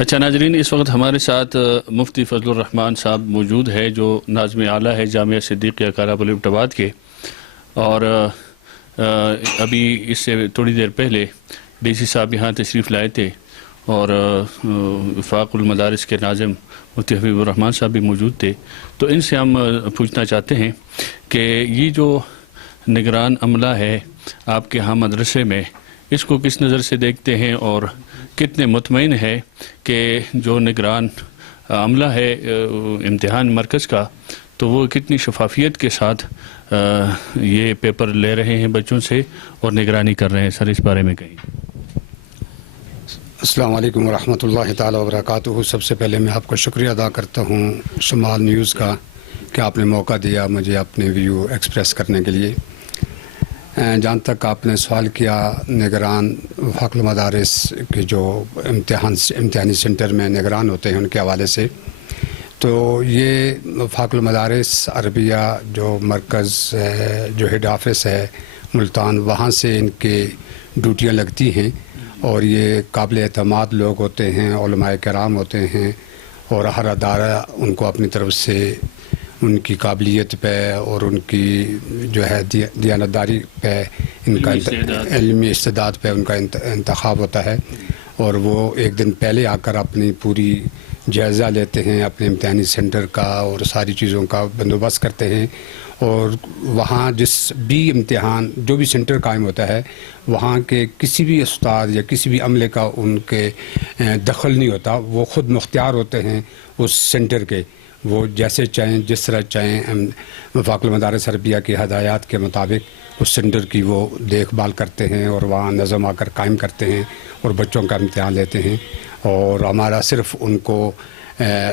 اچھا ناظرین، اس وقت ہمارے ساتھ مفتی فضل الرحمان صاحب موجود ہے جو ناظم اعلیٰ ہے جامعہ صدیقیہ کارابل ایبٹ آباد کے، اور ابھی اس سے تھوڑی دیر پہلے ڈی سی صاحب یہاں تشریف لائے تھے، اور وفاق المدارس کے ناظم مفتی حبیب الرحمان صاحب بھی موجود تھے۔ تو ان سے ہم پوچھنا چاہتے ہیں کہ یہ جو نگران عملہ ہے آپ کے ہاں مدرسے میں، اس کو کس نظر سے دیکھتے ہیں، اور کتنے مطمئن ہے کہ جو نگران عملہ ہے امتحان مرکز کا، تو وہ کتنی شفافیت کے ساتھ یہ پیپر لے رہے ہیں بچوں سے اور نگرانی کر رہے ہیں؟ سر اس بارے میں کہیں۔ السلام علیکم ورحمۃ اللہ تعالی وبرکاتہ۔ سب سے پہلے میں آپ کو شکریہ ادا کرتا ہوں شمال نیوز کا کہ آپ نے موقع دیا مجھے اپنے ویو ایکسپریس کرنے کے لیے۔ جہاں تک آپ نے سوال کیا نگران وفاق المدارس کے جو امتحانی سینٹر میں نگران ہوتے ہیں ان کے حوالے سے، تو یہ وفاق المدارس عربیہ جو مرکز جو ہیڈ آفس ہے ملتان، وہاں سے ان کے ڈیوٹیاں لگتی ہیں، اور یہ قابل اعتماد لوگ ہوتے ہیں، علماء کرام ہوتے ہیں، اور ہر ادارہ ان کو اپنی طرف سے ان کی قابلیت پہ اور ان کی جو ہے دیانتداری پہ، ان کا علمی استعداد پہ ان کا انتخاب ہوتا ہے، اور وہ ایک دن پہلے آ کر اپنی پوری جائزہ لیتے ہیں اپنے امتحانی سینٹر کا، اور ساری چیزوں کا بندوبست کرتے ہیں، اور وہاں جس بھی امتحان جو بھی سینٹر قائم ہوتا ہے وہاں کے کسی بھی استاد یا کسی بھی عملے کا ان کے دخل نہیں ہوتا، وہ خود مختار ہوتے ہیں اس سینٹر کے، وہ جیسے چاہیں جس طرح چاہیں وفاق المدارس عربیہ کی ہدایات کے مطابق اس سینٹر کی وہ دیکھ بھال کرتے ہیں، اور وہاں نظم آ کر قائم کرتے ہیں اور بچوں کا امتحان لیتے ہیں، اور ہمارا صرف ان کو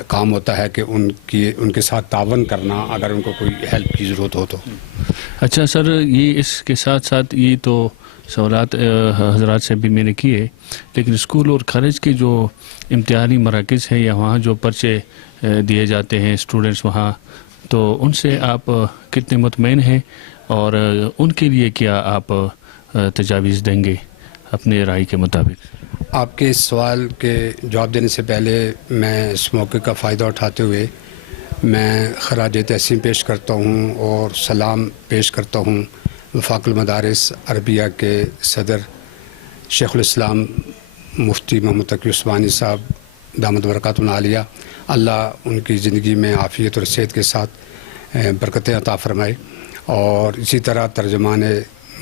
کام ہوتا ہے کہ ان کے ساتھ تعاون کرنا اگر ان کو کوئی ہیلپ کی ضرورت ہو تو۔ اچھا سر، یہ اس کے ساتھ ساتھ یہ تو سوالات حضرات سے بھی میں نے کیے، لیکن اسکول اور کالج کے جو امتحانی مراکز ہیں یا وہاں جو پرچے دیے جاتے ہیں اسٹوڈنٹس وہاں، تو ان سے آپ کتنے مطمئن ہیں، اور ان کے لیے کیا آپ تجاویز دیں گے اپنے رائے کے مطابق؟ آپ کے اس سوال کے جواب دینے سے پہلے میں اس موقع کا فائدہ اٹھاتے ہوئے میں خراج تحسین پیش کرتا ہوں اور سلام پیش کرتا ہوں وفاق المدارس عربیہ کے صدر شیخ الاسلام مفتی محمد تقی عثمانی صاحب دامت برکاتہ العالیہ، اللہ ان کی زندگی میں عافیت اور صحت کے ساتھ برکتیں عطا فرمائے، اور اسی طرح ترجمان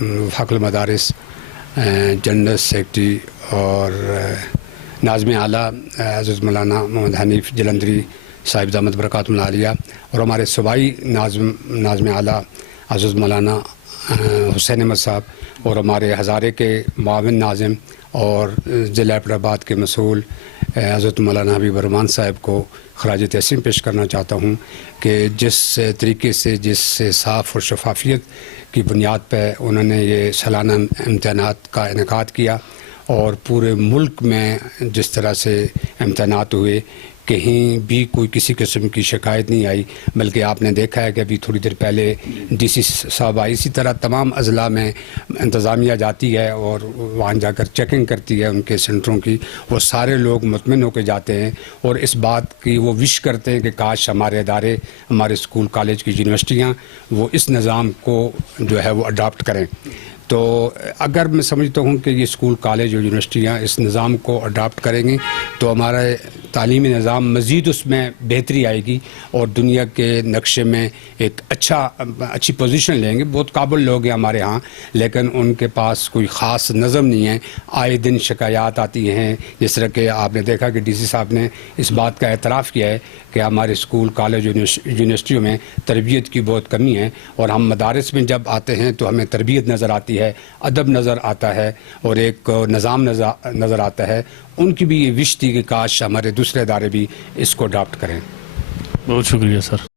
وفاق المدارس جنرل سیکرٹری اور ناظم اعلیٰ حضرت مولانا محمد حنیف جلندری صاحب دامت برکاتہ العالیہ، اور ہمارے صوبائی ناظم اعلیٰ حضرت مولانا حسین احمد صاحب، اور ہمارے ہزارے کے معاون ناظم اور ضلع ایبٹ آباد کے مسئول حضرت مولانا حبیب الرحمان صاحب کو خراج تحسین پیش کرنا چاہتا ہوں کہ جس طریقے سے جس صاف اور شفافیت کی بنیاد پہ انہوں نے یہ سالانہ امتحانات کا انعقاد کیا، اور پورے ملک میں جس طرح سے امتحانات ہوئے کہیں بھی کوئی کسی قسم کی شکایت نہیں آئی، بلکہ آپ نے دیکھا ہے کہ ابھی تھوڑی دیر پہلے ڈی سی صاحب آئی، اسی طرح تمام اضلاع میں انتظامیہ جاتی ہے اور وہاں جا کر چیکنگ کرتی ہے ان کے سینٹروں کی، وہ سارے لوگ مطمئن ہو کے جاتے ہیں، اور اس بات کی وہ وش کرتے ہیں کہ کاش ہمارے ادارے، ہمارے اسکول کالج کی یونیورسٹیاں وہ اس نظام کو جو ہے وہ اڈاپٹ کریں۔ تو اگر میں سمجھتا ہوں کہ یہ اسکول کالج اور یونیورسٹیاں اس نظام کو اڈاپٹ کریں گی تو ہمارا تعلیمی نظام مزید اس میں بہتری آئے گی، اور دنیا کے نقشے میں ایک اچھی پوزیشن لیں گے۔ بہت قابل لوگ ہیں ہمارے ہاں، لیکن ان کے پاس کوئی خاص نظم نہیں ہے، آئے دن شکایات آتی ہیں، جس طرح کہ آپ نے دیکھا کہ ڈی سی صاحب نے اس بات کا اعتراف کیا ہے کہ ہمارے اسکول کالج یونیورسٹیوں میں تربیت کی بہت کمی ہے، اور ہم مدارس میں جب آتے ہیں تو ہمیں تربیت نظر آتی ہے، ادب نظر آتا ہے، اور ایک نظام نظر آتا ہے۔ ان کی بھی یہ وش تھی کہ کاش ہمارے دوسرے ادارے بھی اس کو اڈاپٹ کریں۔ بہت شکریہ سر۔